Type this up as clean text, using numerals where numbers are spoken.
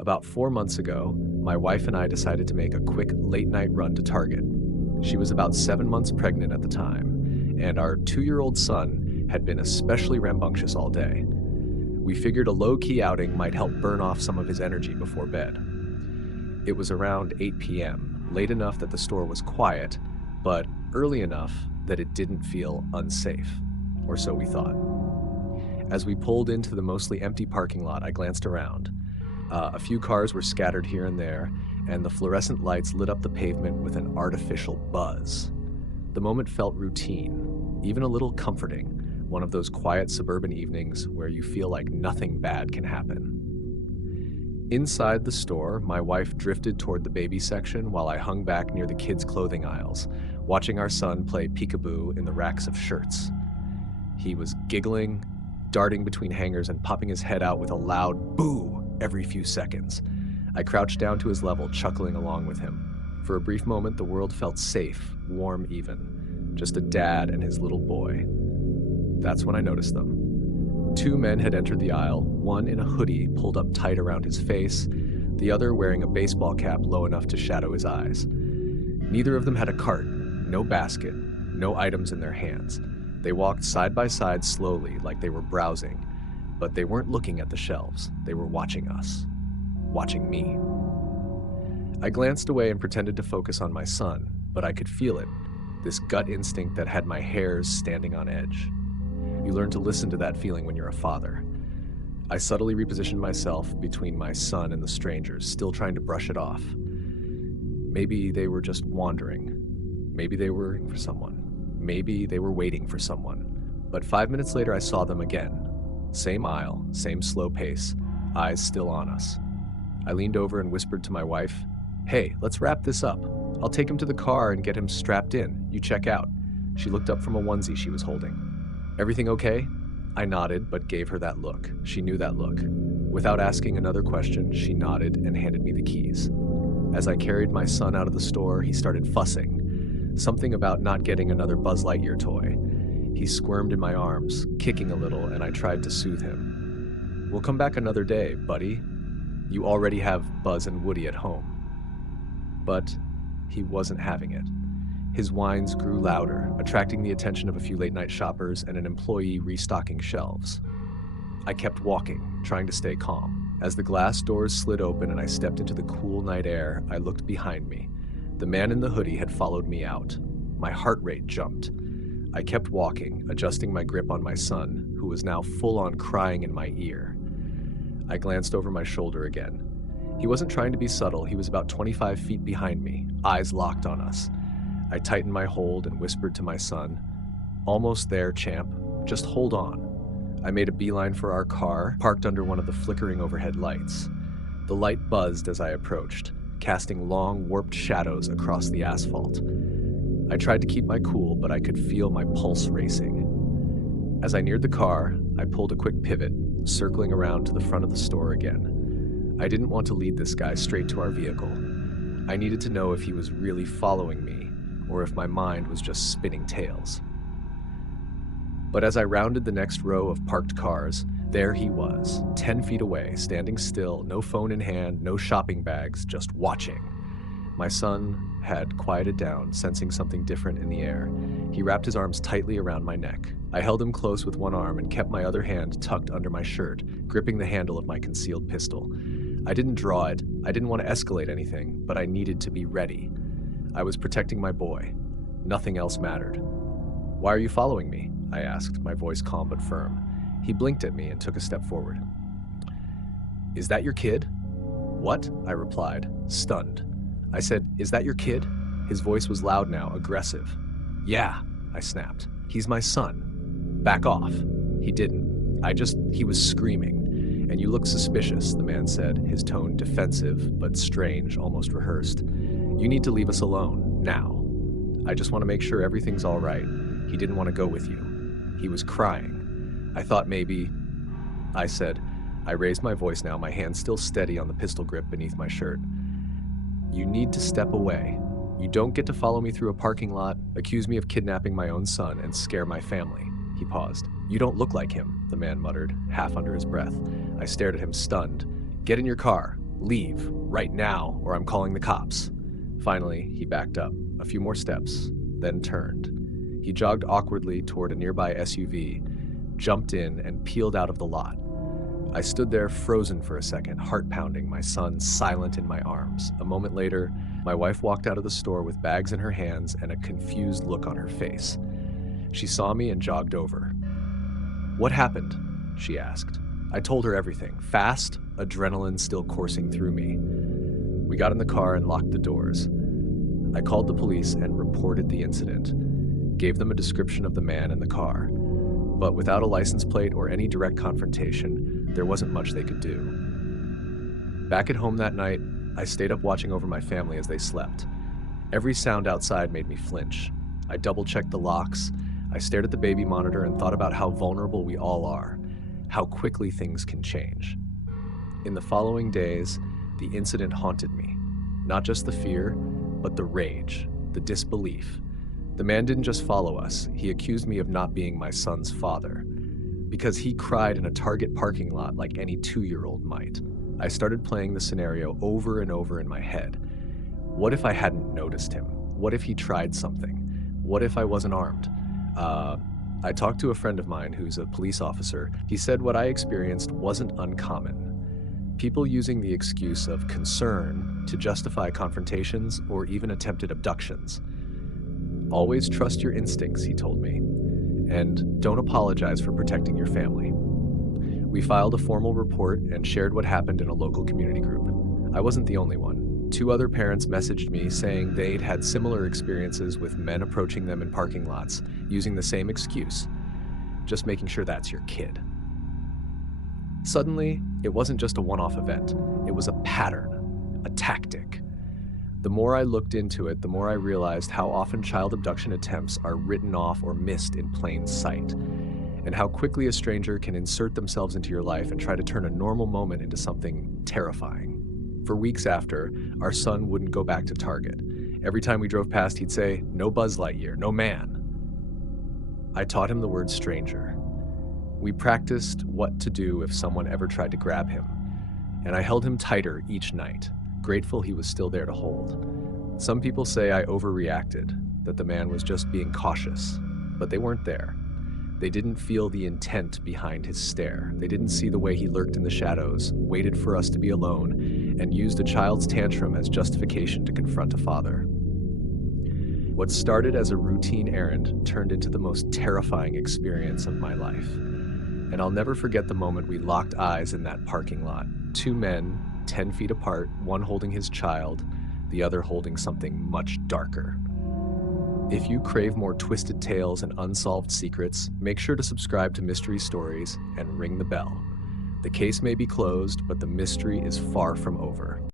About 4 months ago, my wife and I decided to make a quick late night run to Target. She was about 7 months pregnant at the time, and our 2-year-old son had been especially rambunctious all day. We figured a low key outing might help burn off some of his energy before bed. It was around 8 p.m., late enough that the store was quiet, but early enough that it didn't feel unsafe. Or so we thought. As we pulled into the mostly empty parking lot, I glanced around. A few cars were scattered here and there, and the fluorescent lights lit up the pavement with an artificial buzz. The moment felt routine, even a little comforting, one of those quiet suburban evenings where you feel like nothing bad can happen. Inside the store, my wife drifted toward the baby section while I hung back near the kids' clothing aisles, watching our son play peekaboo in the racks of shirts. He was giggling, darting between hangers, and popping his head out with a loud boo every few seconds. I crouched down to his level, chuckling along with him. For a brief moment, the world felt safe, warm even. Just a dad and his little boy. That's when I noticed them. Two men had entered the aisle, one in a hoodie pulled up tight around his face, the other wearing a baseball cap low enough to shadow his eyes. Neither of them had a cart, no basket, no items in their hands. They walked side by side slowly, like they were browsing, but they weren't looking at the shelves. They were watching us. Watching me. I glanced away and pretended to focus on my son, but I could feel it, this gut instinct that had my hairs standing on edge. You learn to listen to that feeling when you're a father. I subtly repositioned myself between my son and the strangers, still trying to brush it off. Maybe they were just wandering. Maybe they were for someone. Maybe they were waiting for someone. But 5 minutes later, I saw them again. Same aisle, same slow pace, eyes still on us. I leaned over and whispered to my wife, "Hey, let's wrap this up. I'll take him to the car and get him strapped in. You check out." She looked up from a onesie she was holding. "Everything okay?" I nodded, but gave her that look. She knew that look. Without asking another question, she nodded and handed me the keys. As I carried my son out of the store, he started fussing. Something about not getting another Buzz Lightyear toy. He squirmed in my arms, kicking a little, and I tried to soothe him. "We'll come back another day, buddy. You already have Buzz and Woody at home." But he wasn't having it. His whines grew louder, attracting the attention of a few late-night shoppers and an employee restocking shelves. I kept walking, trying to stay calm. As the glass doors slid open and I stepped into the cool night air, I looked behind me. The man in the hoodie had followed me out. My heart rate jumped. I kept walking, adjusting my grip on my son, who was now full-on crying in my ear. I glanced over my shoulder again. He wasn't trying to be subtle. He was about 25 feet behind me, eyes locked on us. I tightened my hold and whispered to my son, "Almost there, champ. Just hold on." I made a beeline for our car, parked under one of the flickering overhead lights. The light buzzed as I approached, casting long, warped shadows across the asphalt. I tried to keep my cool, but I could feel my pulse racing. As I neared the car, I pulled a quick pivot, circling around to the front of the store again. I didn't want to lead this guy straight to our vehicle. I needed to know if he was really following me, or if my mind was just spinning tales. But as I rounded the next row of parked cars, there he was, 10 feet away, standing still, no phone in hand, no shopping bags, just watching. My son had quieted down, sensing something different in the air. He wrapped his arms tightly around my neck. I held him close with one arm and kept my other hand tucked under my shirt, gripping the handle of my concealed pistol. I didn't draw it. I didn't want to escalate anything, but I needed to be ready. I was protecting my boy. Nothing else mattered. "Why are you following me?" I asked, my voice calm but firm. He blinked at me and took a step forward. "Is that your kid?" "What?" I replied, stunned. I said, "Is that your kid?" His voice was loud now, aggressive. "Yeah," I snapped. "He's my son. Back off." He didn't. He was screaming. "And you look suspicious," the man said, his tone defensive but strange, almost rehearsed. "You need to leave us alone, now. I just want to make sure everything's all right." He didn't want to go with you. He was crying. I thought maybe... I said. I raised my voice now, my hand still steady on the pistol grip beneath my shirt. "You need to step away. You don't get to follow me through a parking lot, accuse me of kidnapping my own son, and scare my family." He paused. "You don't look like him," the man muttered, half under his breath. I stared at him, stunned. "Get in your car. Leave, right now, or I'm calling the cops. Finally, he backed up, a few more steps, then turned. He jogged awkwardly toward a nearby SUV, jumped in, and peeled out of the lot. I stood there frozen for a second, heart pounding, my son silent in my arms. A moment later, my wife walked out of the store with bags in her hands and a confused look on her face. She saw me and jogged over. "What happened?" she asked. I told her everything, fast, adrenaline still coursing through me. We got in the car and locked the doors. I called the police and reported the incident, gave them a description of the man in the car. But without a license plate or any direct confrontation, there wasn't much they could do. Back at home that night, I stayed up watching over my family as they slept. Every sound outside made me flinch. I double-checked the locks. I stared at the baby monitor and thought about how vulnerable we all are, how quickly things can change. In the following days, the incident haunted me. Not just the fear, but the rage, the disbelief. The man didn't just follow us, he accused me of not being my son's father. Because he cried in a Target parking lot like any 2-year-old might. I started playing the scenario over and over in my head. What if I hadn't noticed him? What if he tried something? What if I wasn't armed? I talked to a friend of mine who's a police officer. He said what I experienced wasn't uncommon. People using the excuse of concern to justify confrontations or even attempted abductions. Always trust your instincts, he told me, and don't apologize for protecting your family. We filed a formal report and shared what happened in a local community group. I wasn't the only one. 2 other parents messaged me saying they'd had similar experiences with men approaching them in parking lots, using the same excuse, just making sure that's your kid. Suddenly, it wasn't just a one-off event. It was a pattern, a tactic. The more I looked into it, the more I realized how often child abduction attempts are written off or missed in plain sight, and how quickly a stranger can insert themselves into your life and try to turn a normal moment into something terrifying. For weeks after, our son wouldn't go back to Target. Every time we drove past, he'd say, "No Buzz Lightyear, no man." I taught him the word stranger. We practiced what to do if someone ever tried to grab him, and I held him tighter each night, grateful he was still there to hold. Some people say I overreacted, that the man was just being cautious, but they weren't there. They didn't feel the intent behind his stare. They didn't see the way he lurked in the shadows, waited for us to be alone, and used a child's tantrum as justification to confront a father. What started as a routine errand turned into the most terrifying experience of my life. And I'll never forget the moment we locked eyes in that parking lot. 2 men, 10 feet apart, one holding his child, the other holding something much darker. If you crave more twisted tales and unsolved secrets, make sure to subscribe to Mystery Stories and ring the bell. The case may be closed, but the mystery is far from over.